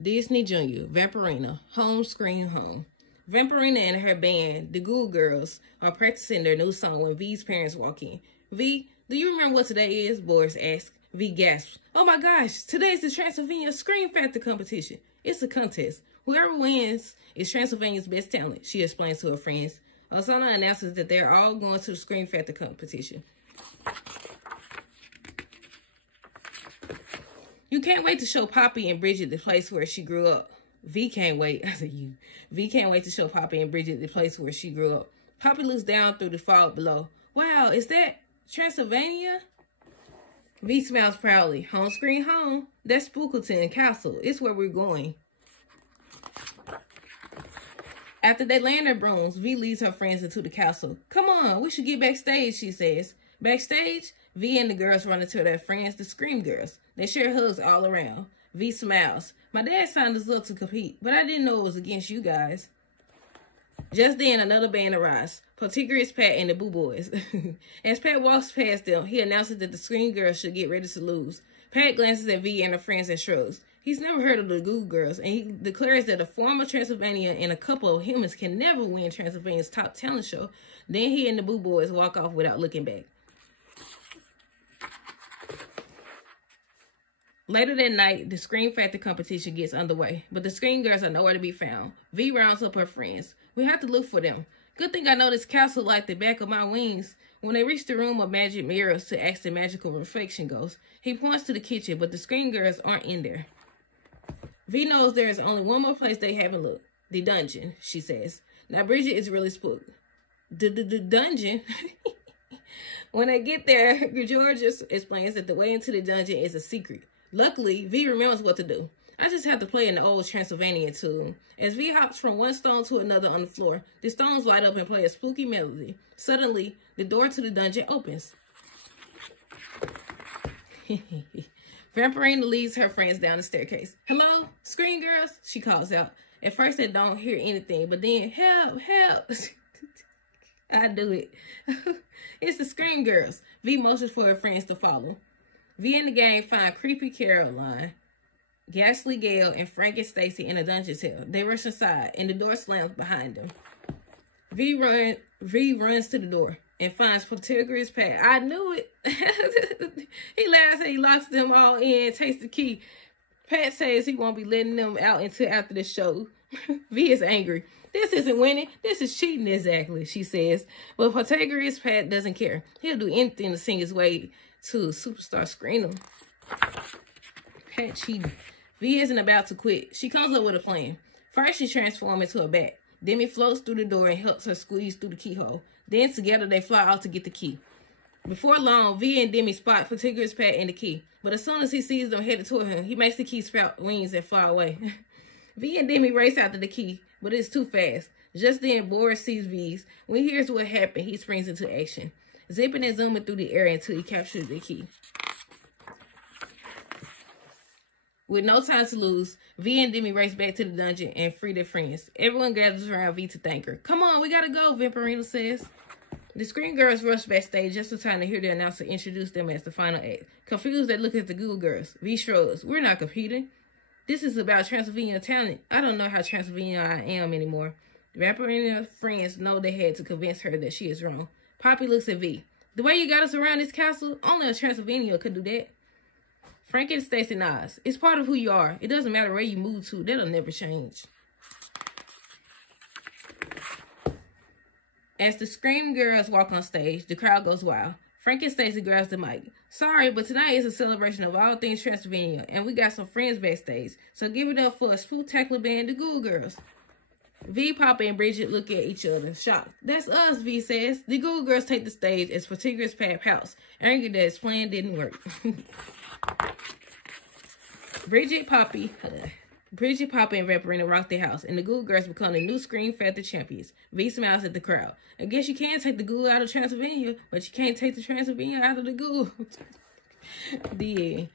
Disney Junior, Vampirina, Home Screen Home. Vampirina and her band, the Ghoul Girls, are practicing their new song when V's parents walk in. V, do you remember what today is? Boris asks. V gasps. Oh my gosh, today's the Transylvania Scream Factor competition. It's a contest. Whoever wins is Transylvania's best talent, she explains to her friends. Osana announces that they're all going to the Scream Factor competition. You can't wait to show Poppy and Bridget the place where she grew up. V can't wait. I said you. V can't wait to show Poppy and Bridget the place where she grew up. Poppy looks down through the fog below. Wow, is that Transylvania? V smiles proudly. Home screen home. That's Spookleton Castle. It's where we're going. After they land their brooms, V leads her friends into the castle. Come on, we should get backstage, she says. Backstage, V and the girls run into their friends, the Scream Girls. They share hugs all around. V smiles. My dad signed us up to compete, but I didn't know it was against you guys. Just then, another band arrives. Protigris, Pat, and the Boo Boys. As Pat walks past them, he announces that the Scream Girls should get ready to lose. Pat glances at V and her friends and shrugs. He's never heard of the Goo Girls, and he declares that a former Transylvania and a couple of humans can never win Transylvania's top talent show. Then he and the Boo Boys walk off without looking back. Later that night, the Scream Factor competition gets underway, but the Scream Girls are nowhere to be found. V rounds up her friends. We have to look for them. Good thing I know this castle like the back of my wings. When they reach the room of magic mirrors to ask the magical reflection ghost, he points to the kitchen, but the Scream Girls aren't in there. V knows there is only one more place they haven't looked. The dungeon, she says. Now Bridget is really spooked. The dungeon? When they get there, George explains that the way into the dungeon is a secret. Luckily, V remembers what to do. I just have to play in the old Transylvania tune. As V hops from one stone to another on the floor, the stones light up and play a spooky melody. Suddenly, the door to the dungeon opens. Vampirina leads her friends down the staircase. Hello, Scream Girls, she calls out. At first, they don't hear anything, but then, help, help. I do it. It's the Scream Girls. V motions for her friends to follow. V and the gang find Creepy Caroline, Ghastly Gale, and Frank and Stacy in a dungeon cell. They rush inside, and the door slams behind them. V runs to the door and finds Protigris Pat. I knew it. He laughs and he locks them all in, takes the key. Pat says he won't be letting them out until after the show. V is angry. This isn't winning. This is cheating exactly, she says. But Protigris Pat doesn't care. He'll do anything to sing his way to superstar screener. Pat cheating. V isn't about to quit. She comes up with a plan. First, she transforms into a bat. Demi floats through the door and helps her squeeze through the keyhole. Then together they fly out to get the key. Before long, V and Demi spot Protigris Pat and the key. But as soon as he sees them headed toward him, he makes the key sprout wings and fly away. V and Demi race after the key, but it's too fast. Just then, Boris sees V's. When he hears what happened, he springs into action, zipping and zooming through the air until he captures the key. With no time to lose, V and Demi race back to the dungeon and free their friends. Everyone gathers around V to thank her. Come on, we gotta go, Vampirina says. The Scream Girls rush backstage just in time to hear the announcer introduce them as the final act. Confused, they look at the Ghoul Girls. V shrugs. We're not competing. This is about Transylvania talent. I don't know how Transylvania I am anymore. The Vampirina friends know they had to convince her that she is wrong. Poppy looks at V. The way you got us around this castle, only a Transylvania could do that. Frank and Stacy nods. It's part of who you are. It doesn't matter where you move to. That'll never change. As the Scream Girls walk on stage, the crowd goes wild. Frank and Stacy grabs the mic. Sorry, but tonight is a celebration of all things Transylvania, and we got some friends backstage. So give it up for a spooktacular band, the Ghoul Girls. V, Papa, and Bridget look at each other, shocked. That's us, V says. The Ghoul Girls take the stage as Protigris Pat pouts, angry that his plan didn't work. Bridget, Papa, and Vampirina rock their house, and the Ghoul Girls become the new Scream Factor champions. V smiles at the crowd. I guess you can take the ghoul out of Transylvania, but you can't take the Transylvania out of the ghoul. The end.